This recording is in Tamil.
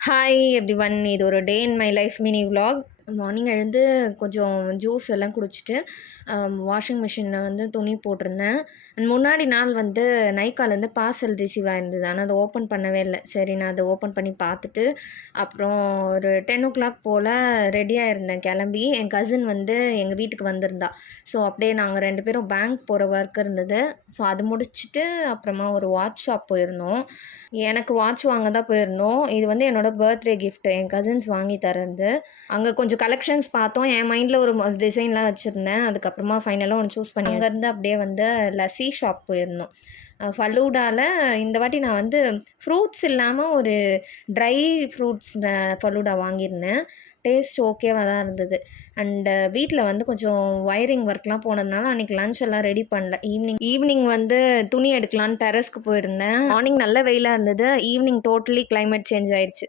Hi everyone. இது ஒரு day in my life mini vlog. Morning எழுந்து கொஞ்சம் ஜூஸ் எல்லாம் குடிச்சிட்டு வாஷிங் மிஷினில் வந்து துணி போட்டிருந்தேன். அண்ட் முன்னாடி நாள் வந்து நைக்காலேருந்து பார்சல் ரிசீவ் ஆயிருந்தது. ஆனால் அதை ஓப்பன் பண்ணவே இல்லை. சரி, நான் அதை ஓப்பன் பண்ணி பார்த்துட்டு அப்புறம் ஒரு 10 o'clock போல் ரெடியாக இருந்தேன் கிளம்பி. என் கசின் வந்து எங்கள் வீட்டுக்கு வந்திருந்தா. ஸோ அப்படியே நாங்கள் 2 பேரும் பேங்க் போகிற ஒர்க் இருந்தது. ஸோ அது முடிச்சுட்டு அப்புறமா ஒரு வாட்ச் ஷாப் போயிருந்தோம். எனக்கு வாட்ச் வாங்க தான் போயிருந்தோம். இது வந்து என்னோடய பர்த்டே கிஃப்ட்டு, என் கசின்ஸ் வாங்கி தரது. அங்கே கொஞ்சம் கலெக்ஷன்ஸ் பார்த்தோம். என் மைண்டில் ஒரு டிசைன்லாம் வச்சுருந்தேன். அதுக்கப்புறமா ஃபைனலாக ஒன்று சூஸ் பண்ணி அங்கேருந்து அப்படியே வந்து லஸ்ஸி ஷாப் போயிருந்தோம். ஃபலூடாவில் இந்த வாட்டி நான் வந்து ஃப்ரூட்ஸ் இல்லாமல் ஒரு ட்ரை ஃப்ரூட்ஸ் ஃபலூடா வாங்கியிருந்தேன். டேஸ்ட் ஓகேவாக தான் இருந்தது. அண்டு வீட்டில் வந்து கொஞ்சம் ஒயரிங் ஒர்க்லாம் போனதுனால அன்றைக்கி லன்ச் எல்லாம் ரெடி பண்ணல. ஈவினிங் வந்து துணி எடுக்கலான்னு டெரஸ்க்கு போயிருந்தேன். மார்னிங் நல்ல வெயிலாக இருந்தது. ஈவினிங் டோட்டலி கிளைமேட் சேஞ்ச் ஆயிடுச்சு.